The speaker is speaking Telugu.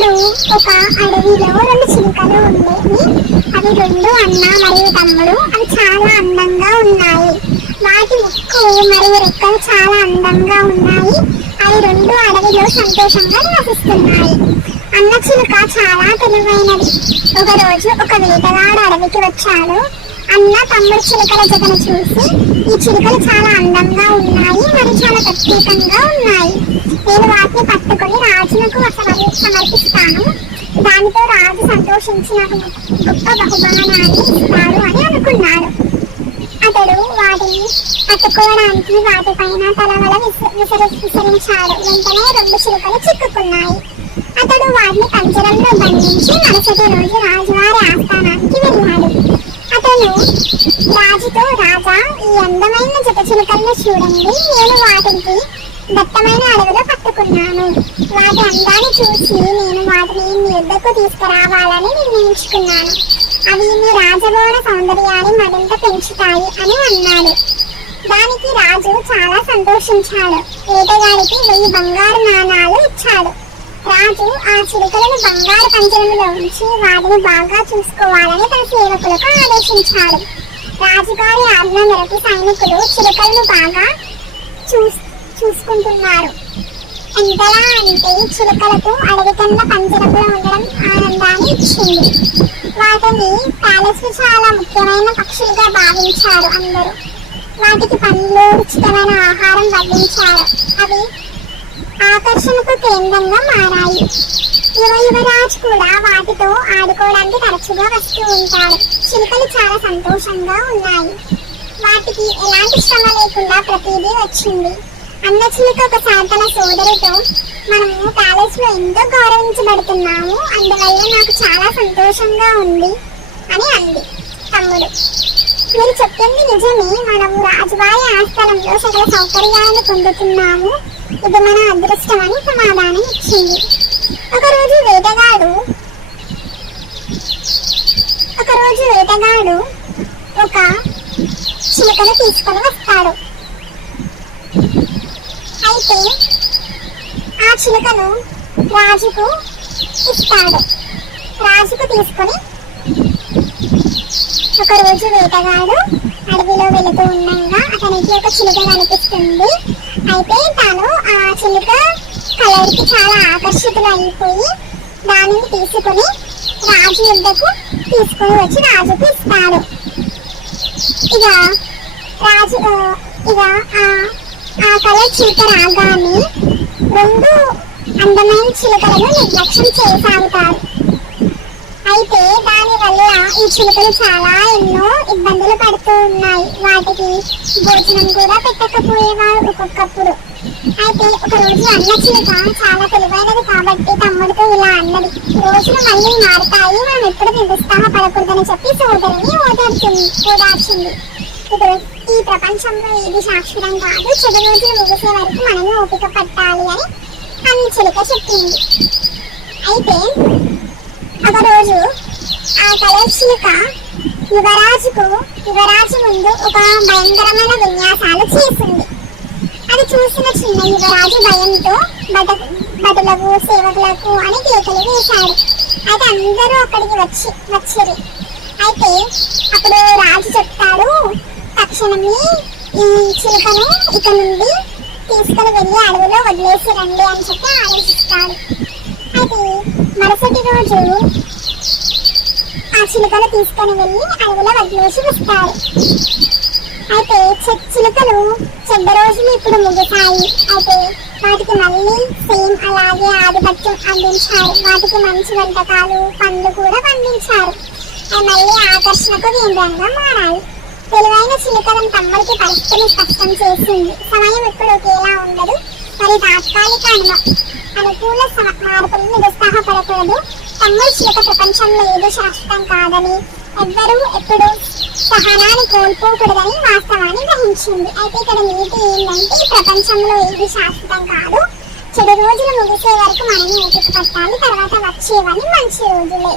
అప్పుడు ఒక అడవిలో రెండు చిలుకలు ఉండేవి. అవి రెండు అన్న మరియు తమ్ముడు. అవి చాలా అందంగా ఉన్నాయి. వాటి ముక్కు మరియు రెక్కలు చాలా అందంగా ఉన్నాయి. అవి రెండు అడవిలో సంతోషంగా నివసిస్తున్నాయి. అన్న చిలుక చాలా తెలివైనది. ఒకరోజు ఒక వేటగాడు అడవికి వచ్చాడు. అన్న తమ్ముడు చిలుకల జతను చూసి, ఈ చిలుకలు చాలా అందంగా ఉన్నాయి మరియు చాలా ప్రత్యేకంగా ఉన్నాయి. నేను వాటిని పట్టుకొని రాజునకు సమర్పిస్తాను. దానితో రాజు సంతోషించి నాకు గొప్ప బహుమానాన్ని ఇస్తాడు అని అనుకున్నాడు. అతడు వాటిని పట్టుకోవడానికి వాటిపైన తల వల విసరించాడు. వెంటనే రెండు చిలుకలు చిక్కుకున్నాయి. అతడు వాటిని పంజరంలో బంధించి మరుసటి రోజు రాజువారి ఆస్థానానికి వెళ్ళాడు. అతను రాజుతో, రాజా, ఈ అందమైన జత చిలుకలను చూడండి. నేను వాటికి దట్టమైన అడవిలో పట్టుకున్నాను. వాటి అందాన్ని చూసి నేను వాటిని మీ వద్దకు తీసుకురావాలని నిర్ణయించుకున్నాను. అవి మీ రాజభవన సౌందర్యాన్ని మరింత పెంచుతాయి అని అన్నాడు. దానికి రాజు చాలా సంతోషించాడు. వేటగాడికి 1000 బంగారు నాణాలు ఇచ్చాడు. రాజు ఆ చిలుకలను బంగారు పంజరంలో ఉంచి వాటిని బాగా చూసుకోవాలని తన సేవకులకు ఆదేశించాడు. రాజుగారి ఆజ్ఞ మేరకు సైనికులు చిలుకలను బాగా చూసుకుంటున్నారు. ఎంతలా అంటే చిలుకలకు అడవి కన్నా పంజరంలో ఉండడం ఆనందాన్ని ఇచ్చింది. వాటిని ప్యాలెస్ చాలా ముఖ్యమైన పక్షులుగా భావించారు అందరూ. వాటికి పండ్లు, రుచికరమైన ఆహారం వడ్డించారు. అవి ఆకర్షణకు కేంద్రంగా మారాయి. యువరాజు కూడా వాటితో ఆడుకోవడానికి తరచుగా వస్తూ ఉంటాడు. చిలుకలు చాలా సంతోషంగా ఉన్నాయి. వాటికి ఎలాంటి శ్రమ లేకుండా ప్రతిదీ వచ్చింది. అన్న చిలుక ఒకసారి తన సోదరితో, మనము ప్యాలెస్ లో ఎంతో గౌరవించబడుతున్నాము, అందువల్ల నాకు చాలా సంతోషంగా ఉంది అని అంది. తమ్ముడు, మీరు చెప్పింది నిజమే. మనము రాజువారి ఆస్థానంలో సకల సౌకర్యాలను పొందుతున్నాము. ఇది మన అదృష్టం అని సమాధానం ఇచ్చింది. ఒకరోజు వేటగాడు ఒక చిలుకను తీసుకొని వస్తాడు. అయితే ఆ చిలుకను రాజుకు ఇస్తాడు. రాజుకు తీసుకొని ఒకరోజు వేటగాడు అడవిలో వెళుతూ ఉండగా అతనికి ఒక చిలుక కనిపిస్తుంది. అయితే తాను ఆ చిలుక కలర్కి చాలా ఆకర్షితులు అయిపోయి దానిని తీసుకొని రాజు యుద్ధకు తీసుకొని వచ్చి రాజుకు ఇస్తాడు. ఆ కలర్ చిలుక రాగానే రెండు అందమైన చిలుకలను నిర్లక్ష్యం చేయసాగుతారు. అయితే దాని వల్ల ఈ చిలుకలు చాలా ఎన్నో ఇబ్బందులు పడుతూ ఉన్నాయి. వాటికి భోజనం కూడా పెట్టకపోయేవారు ఒక్కొక్కప్పుడు. అయితే ఒక రోజు అన్న చిలుక చాలా తెలివైనది కాబట్టి తమ్ముడితో ఇలా అన్నది, రోజులు మళ్ళీ మారుతాయి, మనం ఎప్పుడు నిరుత్సాహపడకూడదని చెప్పి సోదరిని ఓదార్చింది. ఇప్పుడు ఈ ప్రపంచంలో ఏది శాశ్వతం కాదు, చెడు రోజులు ముగిసే వరకు మనమే ఓపిక పట్టాలి అని అన్న చిలుక చెప్పింది. అయితే ఒకరోజు ఆ కలర్ చిలుక యువరాజు ముందు ఒక భయంకరమైన విన్యాసాలు చేసింది. అది చూసిన చిన్న యువరాజు భయంతో భటులకు, సేవకులకు అని కేకలు వేశాడు. అయితే అందరూ అక్కడికి వచ్చారు. అయితే అప్పుడు రాజు చెప్తాడు, తక్షణమే ఈ చిలుకను ఇక నుండి తీసుకుని వెళ్ళి అడవిలో వదిలేసి రండి అని చెప్పి ఆదేశిస్తాడు. అయితే మరుసటి రోజు ఆ చిలుకను తీసుకొని వెళ్ళి అడవిలో వదిలేసి వస్తారు. అయితే చిలుకలు చెడ్డ రోజులు ఇప్పుడు ముగిశాయి. అయితే వాటికి మళ్ళీ సేమ్ అలాగే ఆధిపత్యం అందించారు. వాటికి మంచి వంటకాలు, పండ్లు కూడా పండించారు. అవి మళ్ళీ ఆకర్షణకు కేంద్రంగా మారాయి. తెలివైన చిలుక తన తమ్ముడికి పరిస్థితిని స్పష్టం చేసింది. సమయం ఇప్పుడు ఒకేలా ఉండదు. మరి తాత్కాలిక అనుకూల మార్పులను నిరుత్సాహపడకూడదు. తమ్ముడు చిలుక ప్రపంచంలో ఏది శాశ్వతం కాదని, ఎవ్వరూ ఎప్పుడు సహనాన్ని కోల్పోకూడదని వాస్తవాన్ని గ్రహించింది. అయితే ఇక్కడ నీతి ఏంటంటే, ఈ ప్రపంచంలో ఏది శాశ్వతం కాదు, చెడు రోజులు ముగిసే వరకు మనమే ఓపిక పట్టాలి, తర్వాత వచ్చేవని మంచి రోజులే.